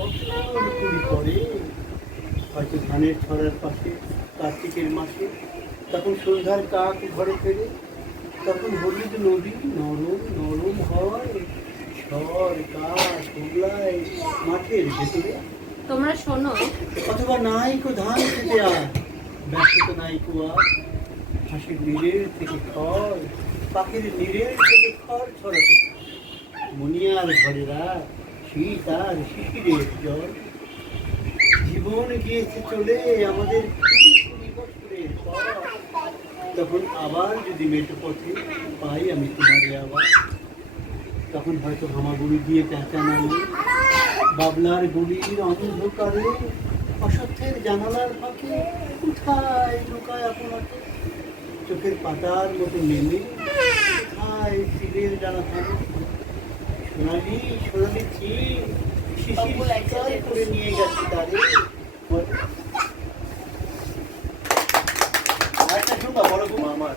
বছর কুড়ি পরে হয়তো ধানের ছড়ার পাশে কার্তিকের মাসে, তখন সন্ধ্যার কাক ঘরে ফেরে, তখন হলুদ নদী নরম নরম হয়, ঝড় কাক হুগলায় মাঠের ভেতরে। তোমরা শোনো, অথবা নাইকো ধান খেতে আর ব্যস্ত নাইকো আর হাসির নীরের থেকে খড়, পাখির নীরের থেকে খড় ছড়াতে মনিয়ার ঘরেরা শীত আর শিশিরের জল। জীবন গিয়েছে চলে আমাদের কুড়ি কুড়ি বছরের পর, তখন আবার যদি মেঠো পথে পাই আমি তোমারে আবার, তখন হয়তো হামাগুড়ি দিয়ে পেঁচানামি বাবলার গুলির অন্ধকারে, অসত্যের জানালার ফাঁকে কোথায় লুকায় আপনাকে, চোখের পাতার মতো নেমে কোথায় শিবের ডানা থামে, সোনালি সোনালি চিল শিশির করে নিয়ে গেছে তারে। আচ্ছা শুনবা বড় আমার